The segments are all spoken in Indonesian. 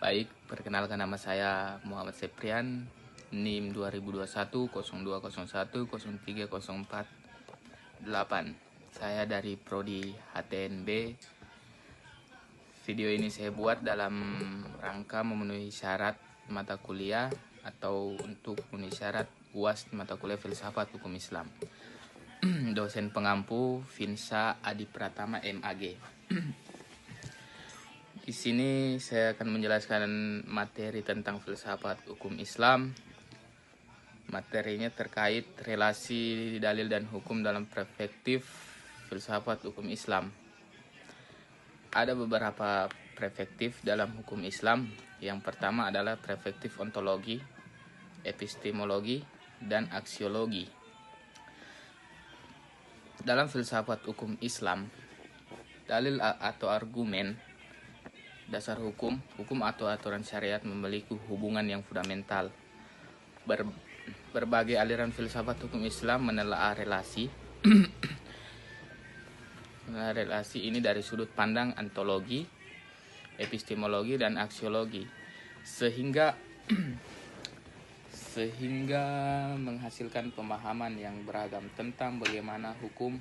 Baik, perkenalkan nama saya Muhammad Septrian, NIM 2021 0201030488. Saya dari Prodi HTNB. Video ini saya buat dalam rangka memenuhi syarat mata kuliah atau untuk memenuhi syarat UAS mata kuliah Filsafat Hukum Islam. Dosen pengampu Vinsa Adi Pratama MAG. Di sini saya akan menjelaskan materi tentang filsafat hukum Islam. Materinya terkait relasi dalil dan hukum dalam perspektif filsafat hukum Islam. Ada beberapa perspektif dalam hukum Islam. Yang pertama adalah perspektif ontologi, epistemologi, dan aksiologi. Dalam filsafat hukum Islam, dalil atau argumen dasar hukum atau aturan syariat memiliki hubungan yang fundamental. Berbagai aliran filsafat hukum Islam menelaah relasi ini dari sudut pandang ontologi, epistemologi, dan aksiologi, sehingga menghasilkan pemahaman yang beragam tentang bagaimana hukum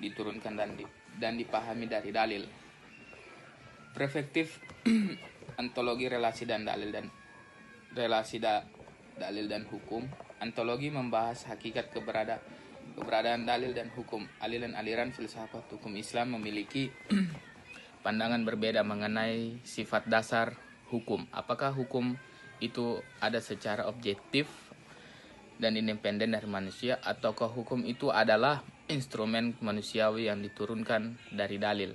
diturunkan dan dipahami dari dalil. Perspektif ontologi relasi dalil dan hukum. Ontologi membahas hakikat keberadaan dalil dan hukum. Aliran filsafat hukum Islam memiliki pandangan berbeda mengenai sifat dasar hukum. Apakah hukum itu ada secara objektif dan independen dari manusia, ataukah hukum itu adalah instrumen manusiawi yang diturunkan dari dalil?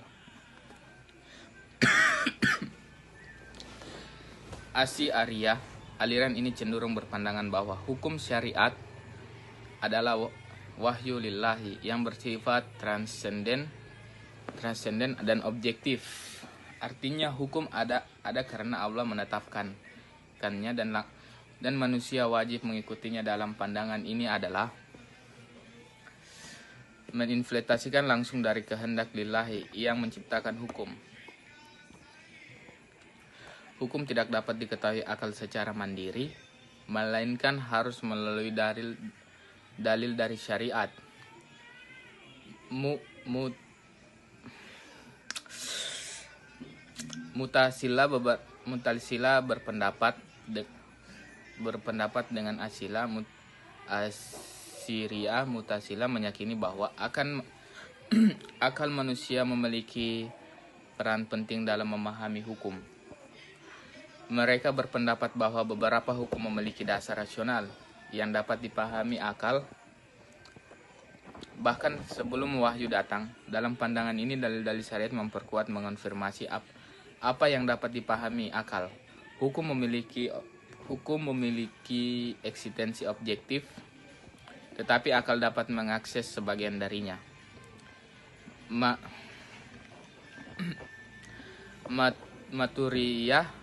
Asy'ariyah, aliran ini cenderung berpandangan bahwa hukum syariat adalah wahyu lillahi yang bersifat transenden dan objektif. Artinya hukum ada karena Allah menetapkannya dan manusia wajib mengikutinya. Dalam pandangan ini adalah menginterpretasikan langsung dari kehendak lillahi yang menciptakan hukum. Hukum tidak dapat diketahui akal secara mandiri, melainkan harus melalui dalil dari syariat. Mutasila berpendapat dengan Asy'ariyah. Mutasila meyakini bahwa akal manusia memiliki peran penting dalam memahami hukum. Mereka berpendapat bahwa beberapa hukum memiliki dasar rasional yang dapat dipahami akal bahkan sebelum wahyu datang. Dalam pandangan ini, dalil-dalil syariat memperkuat mengonfirmasi apa yang dapat dipahami akal. Hukum memiliki eksistensi objektif, tetapi akal dapat mengakses sebagian darinya. Maturidiyah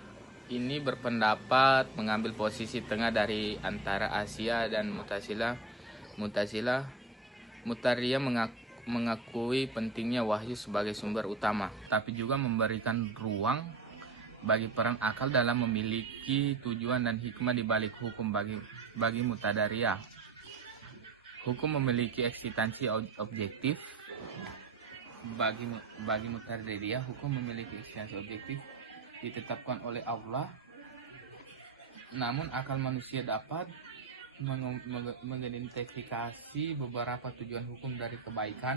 ini berpendapat mengambil posisi tengah dari antara Asy'ariyah dan Mu'tazilah. Mutaridiyah mengakui pentingnya wahyu sebagai sumber utama, tapi juga memberikan ruang bagi peran akal dalam memiliki tujuan dan hikmah di balik hukum. Bagi Mu'tazilah, hukum memiliki eksistensi objektif. Bagi Mu'tazilah, hukum memiliki eksistensi objektif ditetapkan oleh Allah, namun akal manusia dapat mengidentifikasi beberapa tujuan hukum dari kebaikan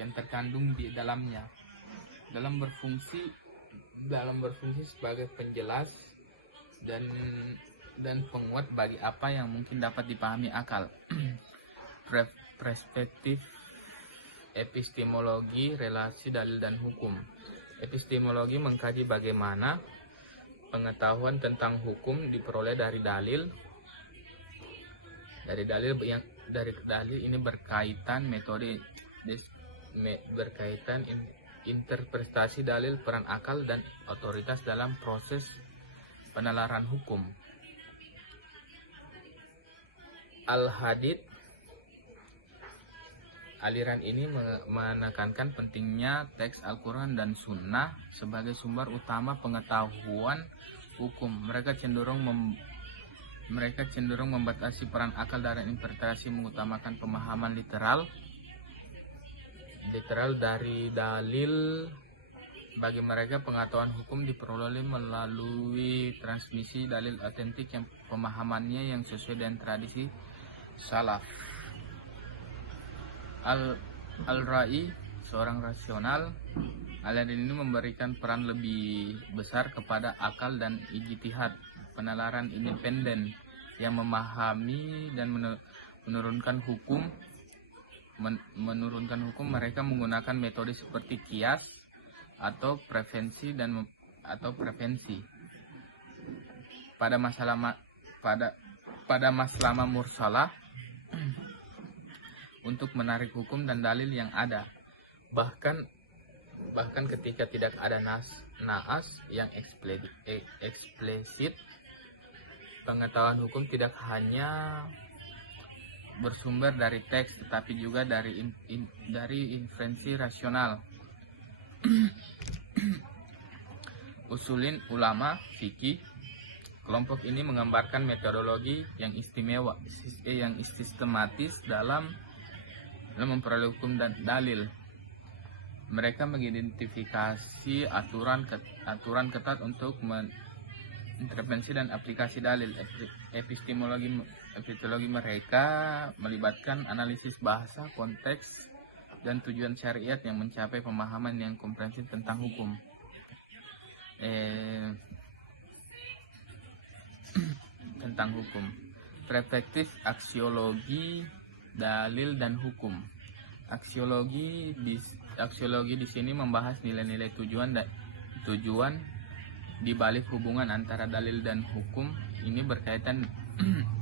yang terkandung di dalamnya dalam berfungsi sebagai penjelas dan penguat bagi apa yang mungkin dapat dipahami akal. Perspektif epistemologi, relasi dalil dan hukum. Epistemologi mengkaji bagaimana pengetahuan tentang hukum diperoleh dari dalil. Dari dalil ini berkaitan interpretasi dalil, peran akal dan otoritas dalam proses penalaran hukum. Al-Hadid Aliran ini menekankan pentingnya teks Al-Quran dan Sunnah sebagai sumber utama pengetahuan hukum. Mereka cenderung membatasi peran akal dalam interpretasi, mengutamakan pemahaman literal dari dalil. Bagi mereka, pengetahuan hukum diperoleh melalui transmisi dalil otentik yang pemahamannya yang sesuai dengan tradisi salaf. Al-Ra'i, seorang rasional, aliran ini memberikan peran lebih besar kepada akal dan ijtihad, penalaran independen yang memahami dan menurunkan hukum. Mereka menggunakan metode seperti kias atau prevensi pada maslama mursalah untuk menarik hukum dan dalil yang ada. Bahkan ketika tidak ada naas yang eksplisit, pengetahuan hukum tidak hanya bersumber dari teks tetapi juga dari inferensi rasional. Usulin ulama fikih, kelompok ini menggambarkan metodologi yang istimewa, yang sistematis dalam memperoleh hukum dan dalil. Mereka mengidentifikasi aturan ketat untuk intervensi dan aplikasi dalil. Epistemologi mereka melibatkan analisis bahasa, konteks, dan tujuan syariat yang mencapai pemahaman yang komprehensif tentang hukum. Perspektif aksiologi, dalil, dan hukum. Aksiologi di sini membahas nilai-nilai tujuan di balik hubungan antara dalil dan hukum. Ini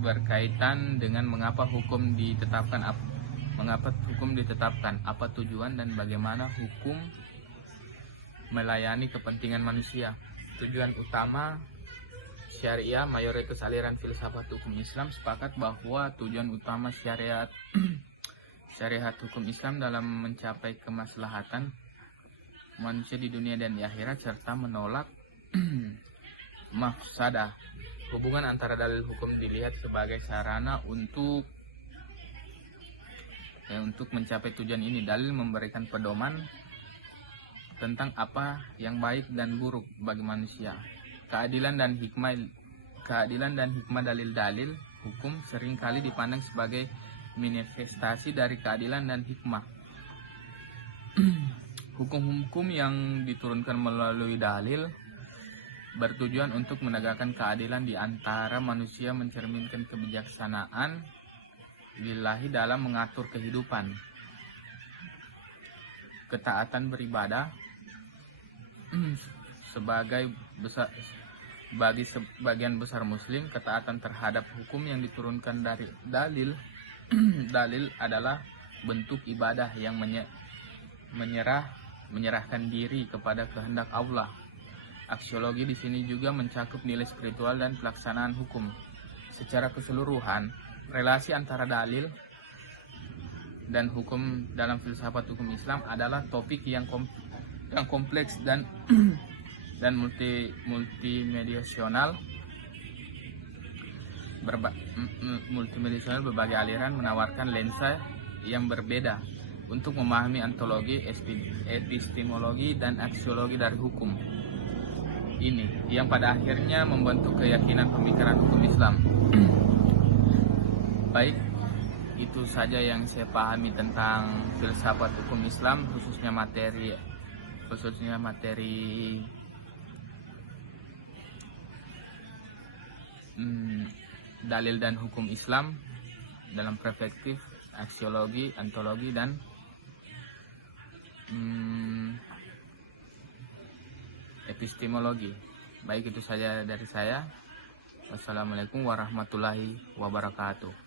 berkaitan dengan mengapa hukum ditetapkan, apa tujuan, dan bagaimana hukum melayani kepentingan manusia. Tujuan utama syariah. Mayoritas aliran filsafat hukum Islam sepakat bahwa tujuan utama syariat hukum Islam dalam mencapai kemaslahatan manusia di dunia dan di akhirat serta menolak mafsadah. Hubungan antara dalil hukum dilihat sebagai sarana untuk mencapai tujuan ini. Dalil memberikan pedoman tentang apa yang baik dan buruk bagi manusia. Keadilan dan hikmah dalil-dalil hukum seringkali dipandang sebagai manifestasi dari keadilan dan hikmah. Hukum-hukum yang diturunkan melalui dalil bertujuan untuk menegakkan keadilan di antara manusia, mencerminkan kebijaksanaan lillahi dalam mengatur kehidupan. Ketaatan beribadah bagi sebagian besar muslim, ketaatan terhadap hukum yang diturunkan dari dalil adalah bentuk ibadah yang menyerahkan diri kepada kehendak Allah. Aksiologi di sini juga mencakup nilai spiritual dan pelaksanaan hukum. Secara keseluruhan, relasi antara dalil dan hukum dalam filsafat hukum Islam adalah topik yang kompleks dan multimediasional. Berbagai aliran menawarkan lensa yang berbeda untuk memahami ontologi, epistemologi, dan aksiologi dari hukum ini, yang pada akhirnya membentuk keyakinan pemikiran hukum Islam. Baik, itu saja yang saya pahami tentang filsafat hukum Islam, khususnya materi dalil dan hukum Islam dalam perspektif aksiologi, ontologi, dan epistemologi. Baik, itu saja dari saya. Wassalamualaikum warahmatullahi wabarakatuh.